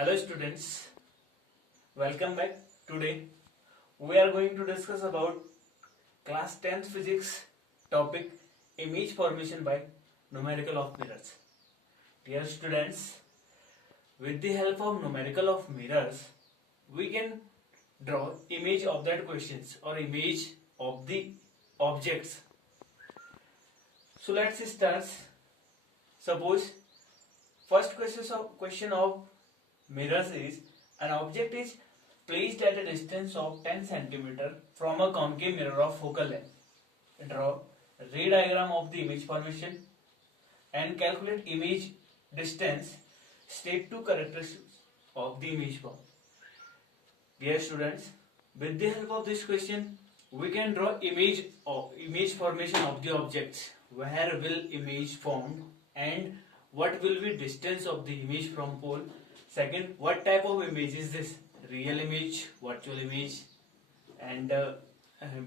Hello students, welcome back. Today we are going to discuss about class 10th physics topic image formation by numerical of mirrors. Dear students, with the help of numerical of mirrors we can draw image of that questions or image of the objects. So let's start. Suppose first question of mirrors is an object is placed at a distance of 10 cm from a concave mirror of focal length. Draw a ray diagram of the image formation and calculate image distance. State two characteristics of the image form. Dear students, with the help of this question, we can draw image formation of the objects. Where will image formed and what will be distance of the image from pole? Second, what type of image is this? Real image, virtual image, and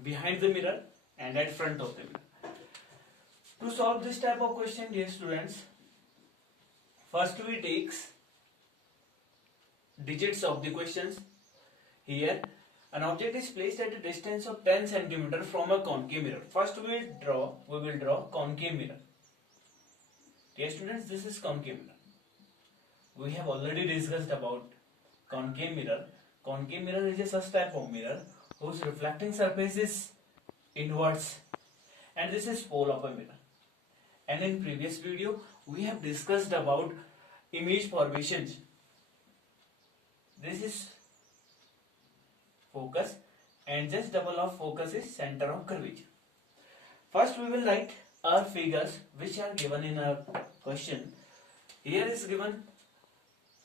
behind the mirror and at front of the mirror. To solve this type of question, dear students, first we take digits of the questions. Here, an object is placed at a distance of 10 cm from a concave mirror. First we will draw concave mirror. Dear students, this is concave mirror. We have already discussed about concave mirror. Concave mirror is a such type of mirror whose reflecting surface is inwards, and this is pole of a mirror. And in previous video we have discussed about image formations. This is focus and just double of focus is center of curvature. First we will write our figures which are given in our question. Here is given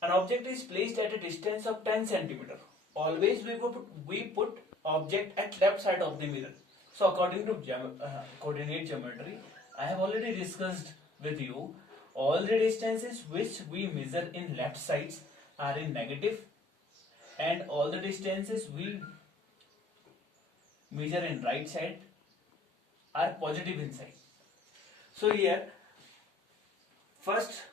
an object is placed at a distance of 10 cm. Always we put object at left side of the mirror. So according to coordinate geometry, I have already discussed with you all the distances which we measure in left sides are in negative, and all the distances we measure in right side are positive inside. So here, first,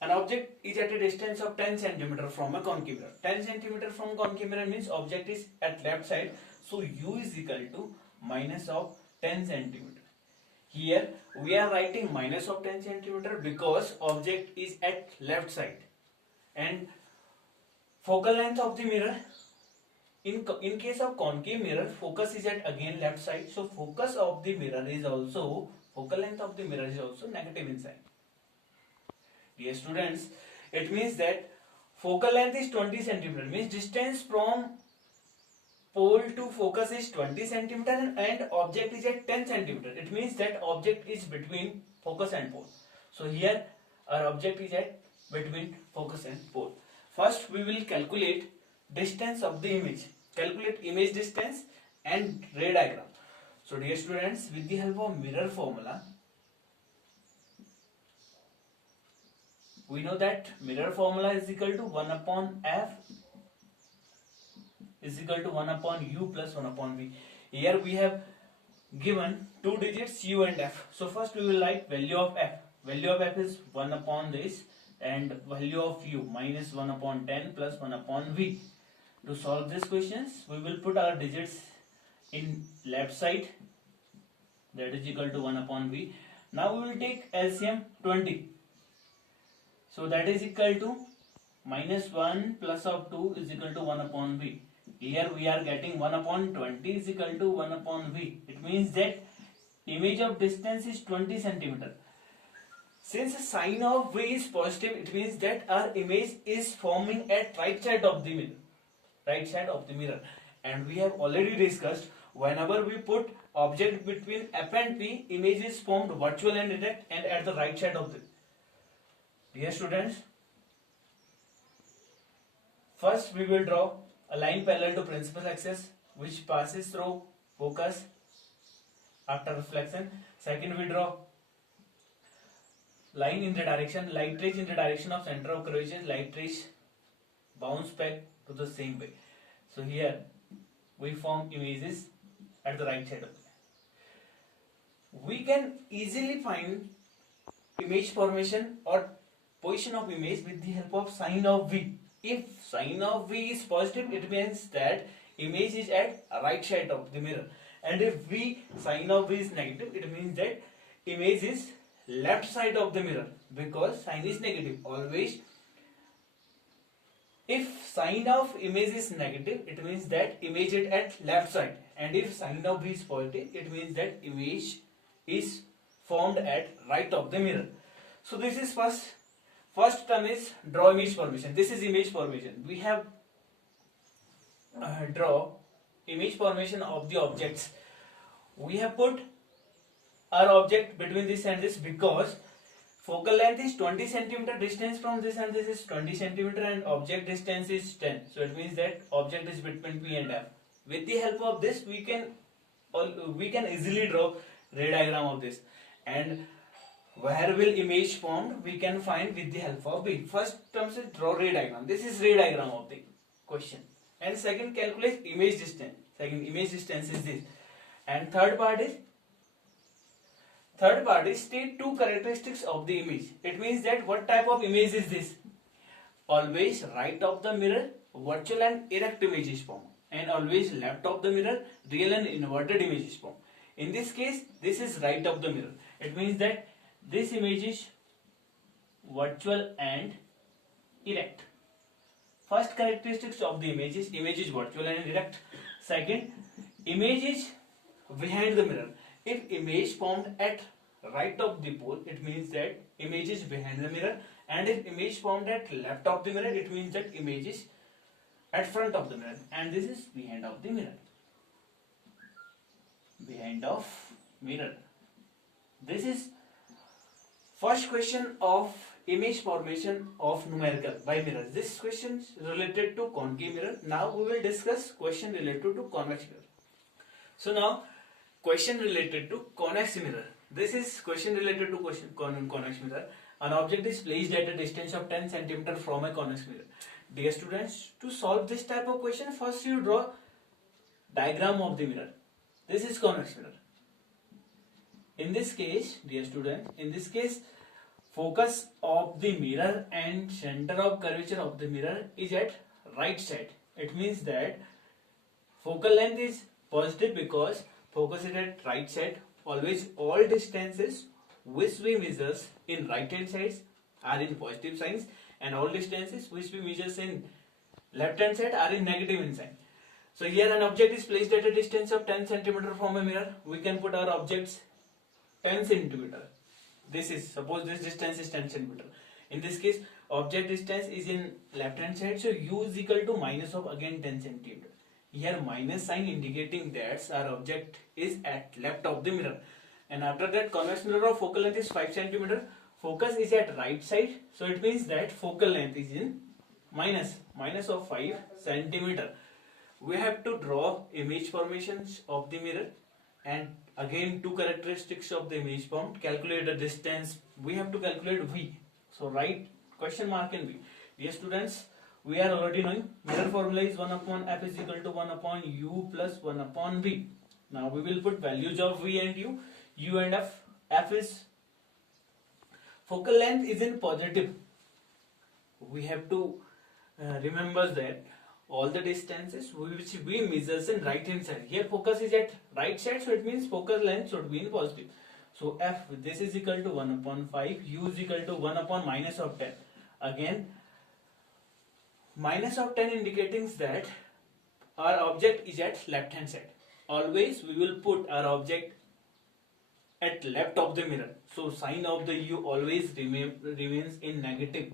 an object is at a distance of 10 cm from a concave mirror. 10 cm from concave mirror means object is at left side. So U is equal to minus of 10 cm. Here we are writing minus of 10 cm because object is at left side. And focal length of the mirror, in case of concave mirror, focus is at again left side. So focus of the mirror is also, focal length of the mirror is also negative inside. Dear students, it means that focal length is 20 cm, means distance from pole to focus is 20 cm and object is at 10 cm. It means that object is between focus and pole. So here our object is at between focus and pole. First we will calculate distance of the image. Calculate image distance and ray diagram. So dear students, with the help of mirror formula, we know that mirror formula is equal to 1 upon f is equal to 1 upon u plus 1 upon v. Here we have given two digits u and f. So first we will write value of f. Value of f is 1 upon this and value of u minus 1 upon 10 plus 1 upon v. To solve these questions, we will put our digits in left side, that is equal to 1 upon v. Now we will take LCM 20. So that is equal to minus 1 plus of 2 is equal to 1 upon v. Here we are getting 1 upon 20 is equal to 1 upon v. It means that image of distance is 20 cm. Since the sign of v is positive, it means that our image is forming at right side of the mirror. Right side of the mirror. And we have already discussed whenever we put object between f and p, image is formed virtual and direct and at the right side of the. Dear students, first we will draw a line parallel to principal axis which passes through focus after reflection. Second we draw line in the direction, light rays in the direction of center of curvature, light rays bounce back to the same way. So here we form images at the right side of it. We can easily find image formation or position of image with the help of sign of V. If sign of V is positive, it means that image is at right side of the mirror, and if V sign of V is negative, it means that image is left side of the mirror, because sign is negative. Always if sign of image is negative, it means that image is at left side, and if sign of V is positive, it means that image is formed at right of the mirror. So this is first term is draw image formation. This is image formation. We have draw image formation of the objects. We have put our object between this and this because focal length is 20 centimeter, distance from this and this is 20 centimeter, and object distance is 10. So it means that object is between P and F. With the help of this, we can easily draw ray diagram of this. And where will image formed, we can find with the help of B. First term is draw ray diagram. This is ray diagram of the question. And second, calculate image distance. Second, image distance is this. And third part is state two characteristics of the image. It means that what type of image is this? Always right of the mirror, virtual and erect image is formed, and always left of the mirror, real and inverted image is formed. In this case, this is right of the mirror. It means that this image is virtual and erect. First characteristics of the image is virtual and erect. Second, image is behind the mirror. If image formed at right of the pole, it means that image is behind the mirror, and if image formed at left of the mirror, it means that image is at front of the mirror, and this is behind of the mirror. Behind of mirror. This is first question of image formation of numerical by mirrors. This question is related to concave mirror. Now we will discuss question related to convex mirror. So now question related to convex mirror. This is question related to convex mirror. An object is placed at a distance of 10 cm from a convex mirror. Dear students, to solve this type of question, first you draw diagram of the mirror. This is convex mirror. In this case, dear student, in this case, focus of the mirror and center of curvature of the mirror is at right side. It means that focal length is positive because focus is at right side. Always all distances which we measures in right hand sides are in positive signs, and all distances which we measures in left hand side are in negative in sign. So here an object is placed at a distance of 10 cm from a mirror. We can put our objects 10 cm. This is, suppose this distance is 10 cm. In this case, object distance is in left hand side, so u is equal to minus of again 10 cm. Here minus sign indicating that our object is at left of the mirror. And after that, convex mirror of focal length is 5 cm. Focus is at right side, so it means that focal length is in minus of 5 cm. We have to draw image formations of the mirror, and again two characteristics of the image formed. Calculate the distance. We have to calculate V. So write question mark in V. Dear students, we are already knowing mirror formula is 1 upon F is equal to 1 upon U plus 1 upon V. Now we will put values of V and U and F. F is focal length is in positive. We have to remember that all the distances which we measures in right hand side. Here focus is at right side, so it means focal length should be in positive. So F, this is equal to 1 upon 5, U is equal to 1 upon minus of 10. Again, minus of 10 indicating that our object is at left hand side. Always we will put our object at left of the mirror. So sign of the U always remains in negative.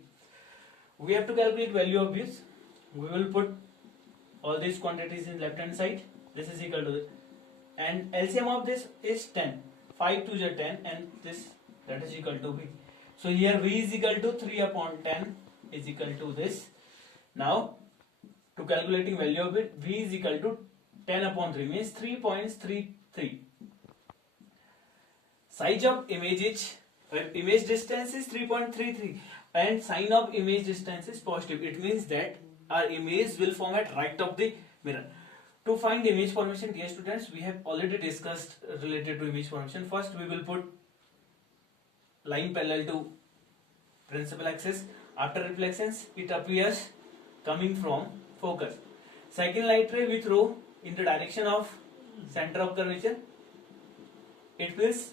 We have to calculate value of this. We will put all these quantities in left hand side. This is equal to this. And LCM of this is 10. 5 to the 10, and this, that is equal to V. So here V is equal to 3 upon 10 is equal to this. Now to calculating value of it, V is equal to 10 upon 3 means 3.33. Size of image distance is 3.33, and sign of image distance is positive. It means that our image will form at right of the mirror. To find image formation, dear students, we have already discussed related to image formation. First we will put line parallel to principal axis. After reflections, it appears coming from focus. Second light ray we throw in the direction of center of curvature. It feels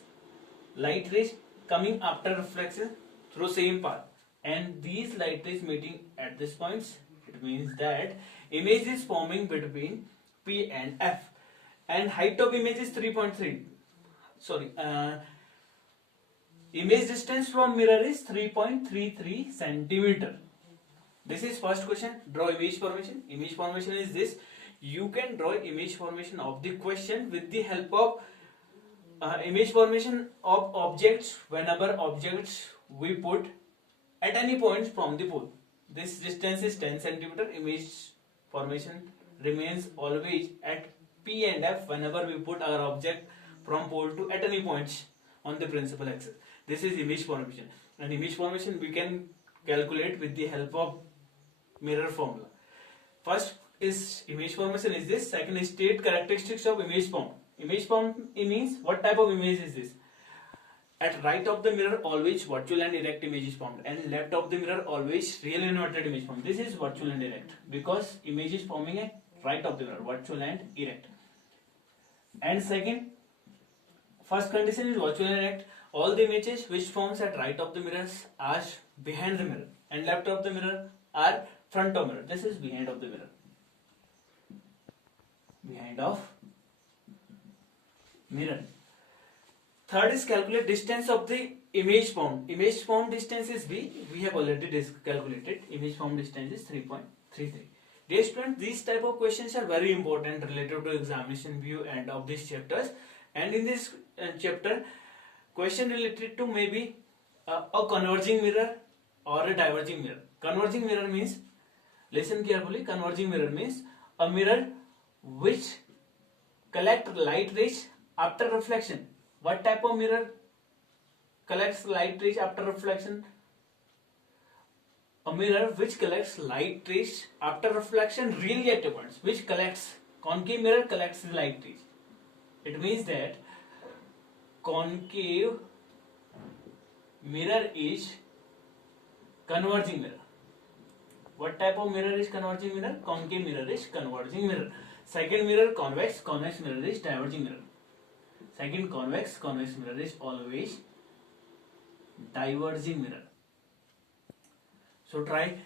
light rays coming after reflection through same path, and these light rays meeting at this points. It means that image is forming between P and F, and height of image is 3.3. Sorry, image distance from mirror is 3.33 centimeter. This is first question. Draw image formation. Image formation is this. You can draw image formation of the question with the help of image formation of objects whenever objects we put at any point from the pole. This distance is 10 centimeter. Image formation remains always at P and F whenever we put our object from pole to at any points on the principal axis. This is image formation, and image formation we can calculate with the help of mirror formula. First is image formation is this. Second is state characteristics of image form. Image form means what type of image is this? At right of the mirror always virtual and erect image is formed, and left of the mirror always real inverted image formed. This is virtual and erect because image is forming at right of the mirror, virtual and erect. And second, first condition is virtual and erect. All the images which forms at right of the mirrors are behind the mirror, and left of the mirror are front of mirror. This is behind of the mirror. Behind of mirror. Third is calculate distance of the image formed. Image formed distance is B. We have already calculated. Image formed distance is 3.33. Dear students, these type of questions are very important related to examination view and of these chapters. And in this chapter, question related to maybe a converging mirror or a diverging mirror. Converging mirror means, listen carefully, converging mirror means a mirror which collect light rays after reflection. What type of mirror collects light rays after reflection? A mirror which collects light rays after reflection really at points, which collects, concave mirror collects the light rays. It means that concave mirror is converging mirror. What type of mirror is converging mirror? Concave mirror is converging mirror. Second mirror convex, convex mirror is diverging mirror. Second convex, convex mirror is always diverging mirror. So try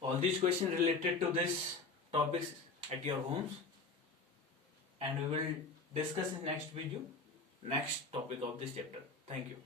all these questions related to this topics at your homes, and we will discuss in next video next topic of this chapter. Thank you.